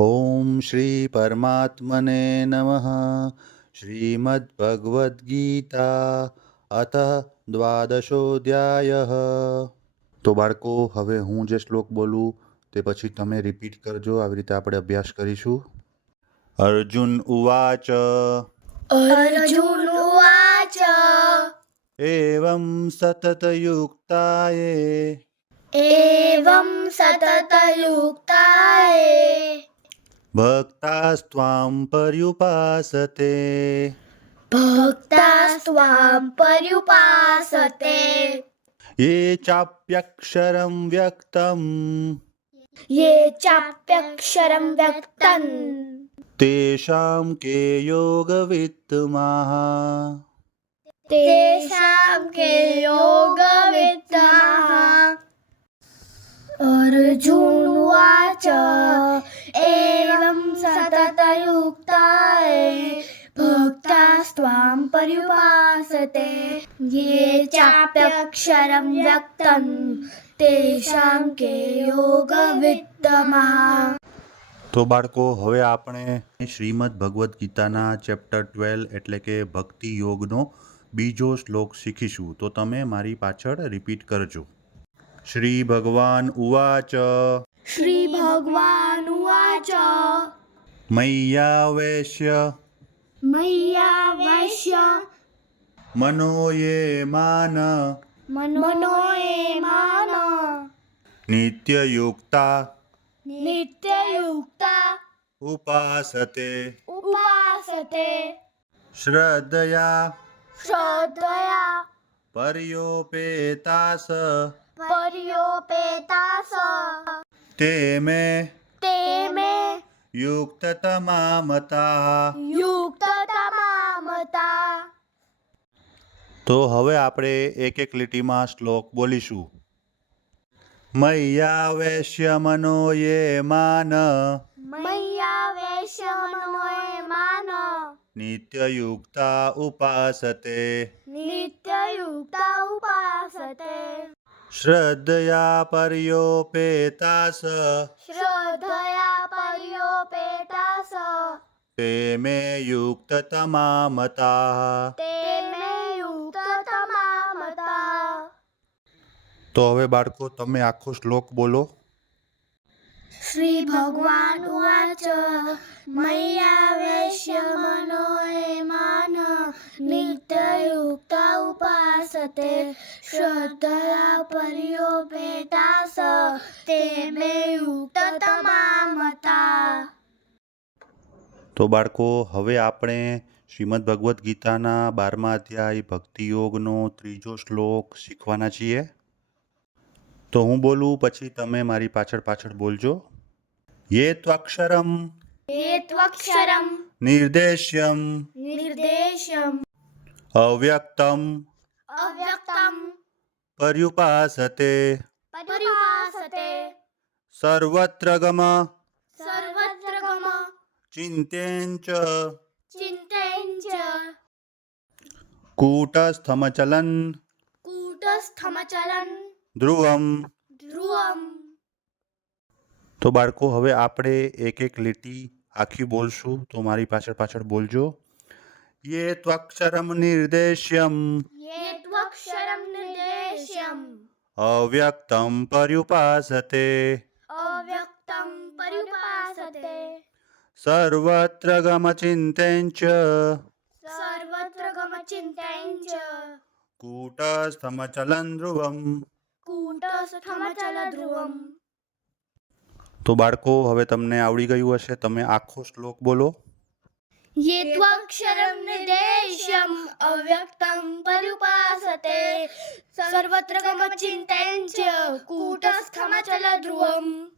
ओम श्री परमात्मने नमः। श्रीमद्भगवद्गीता अथ द्वादशोऽध्यायः। તો બાળકો, હવે હું જે શ્લોક બોલું તે પછી તમે રિપીટ કરજો. આવી રીતે આપણે અભ્યાસ કરીશું. અર્જુન ઉવાચ अर्जुन उवाच એવં સતતયુક્તાયે एवं सततयुक्ताये ભક્તાસ્ત્વાં પર્યુપાસતે भक्तास्त्वां पर्युपासते ये चाप्यक्षरं व्यक्तं ये चाप्यक्षरं व्यक्तं तेषां के योगवित्तमाः तेषां के योगवित्तमः। अर्जुन उवाच एवं सततयुक्ताये भक्तास्त्वां पर्युपासते ये चाप्यक्षरं व्यक्तं तेषां के योगवित्तमः। તો બાળકો, હવે આપણે શ્રીમદ ભગવદ્ ગીતાના ચેપ્ટર 12 એટલે કે ભક્તિ યોગનો બીજો શ્લોક શીખીશું. તો તમે મારી પાછળ રિપીટ કરજો. શ્રી ભગવાન ઉવાચ श्री भगवान उवाच મય્યાવેશ્ય मय्यावेश्य મનો યે માન मनो ये मान નિત્યયુક્તા नित्ययुक्ता ઉપાસતે उपासते શ્રદ્ધયા श्रद्धया પર્યોપેતાસ पर्योपेतास તે મે ते मे યુક્તતમા મતા. युक्ततमा मता। તો હવે આપણે એક એક લીટીમાં શ્લોક બોલીશું. મય્યાવેશ્ય મનો યે માન मय्यावेश्य मनो ये मान નિત્યયુક્તા ઉપાસતે नित्ययुक्ता उपासते શ્રદ્ધયા પર્યોપેતાસ श्रद्धया पर्योपेतास તે મે યુક્તતમા મતા. ते मे युक्ततमा मता। તો હવે બાળકો, તમે આખો શ્લોક બોલો. श्री भगवान उवाच मय्यावेश्य मनो ये मान नित्ययुक्ता उपासते श्रद्धया पर्योपेतास ते मे युक्ततमा मता। તો બાળકો, હવે આપણે શ્રીમદ ભગવદ્ ગીતાના 12મા અધ્યાય ભક્તિ યોગનો ત્રીજો શ્લોક શીખવાના છીએ. તો હું બોલું પછી તમે મારી પાછળ પાછળ બોલજો. યે ત્વક્ષરમ ये त्वक्षरं નિર્દેશ્યમ निर्देशम् અવ્યક્તમ अव्यक्तं પર્યુપાસતે पर्युपासते સર્વત્ર ગમ सर्वत्र गम ચિંત્યેન ચ चिन्तयन् च કૂટસ્થમચલન कूटस्थमचलन् ધ્રુવમ. ध्रुवम्। તો બાળકો, હવે આપણે એક એક લીટી આખી બોલશું. તો મારી પાછળ પાછળ બોલજો. યે ત્વક્ષરમ નિર્દેશ્યમ ये त्वक्षरं निर्देश्यम् અવ્યક્તમ પર્યુપાસતે अव्यक्तं पर्युपासते સર્વત્ર ગમ ચિંતેન ચ सर्वत्र गमचिन्तयन् च કૂટસ્થમચલન ધ્રુવમ. कूटस्थमचलध्रुवम्। તો બાળકો, હવે તમને આવડી ગયું હશે. તમે આખો શ્લોક બોલો. ये त्वक्षरं निर्देश्यम् अव्यक्तं पर्युपासते सर्वत्र गमचिन्तयन् च कूटस्थमचलध्रुवम्।